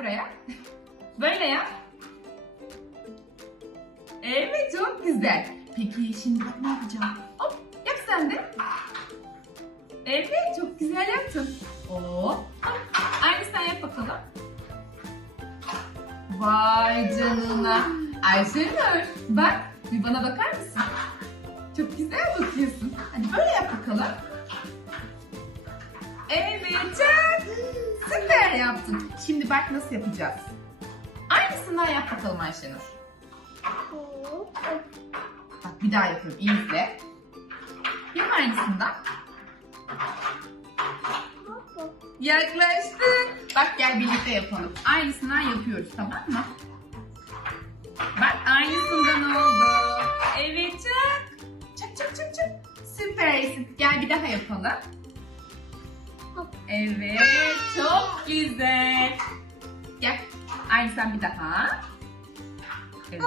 buraya. Böyle yap. Evet çok güzel. Peki şimdi bak ne yapacağım? Hop yap sen de. Evet çok güzel yaptın. Oo. Aynı sen yap bakalım. Vay canına. Ayşenur bak bir bana bakar mısın? Çok güzel bakıyorsun. Hadi böyle yap bakalım. Evet çok süper yaptın. Şimdi bak nasıl yapacağız. Aynısından yap bakalım Ayşenur. Bak bir daha yapıyorum. İyi izle. Yap aynısından. Yaklaştın. Bak gel birlikte yapalım. Aynısından yapıyoruz tamam mı? Bak aynısından oldu. Evet çak. Çak çak çak çak. Süpersin. Gel bir daha yapalım. Evet. Gel. Aynı sen bir daha. Evet.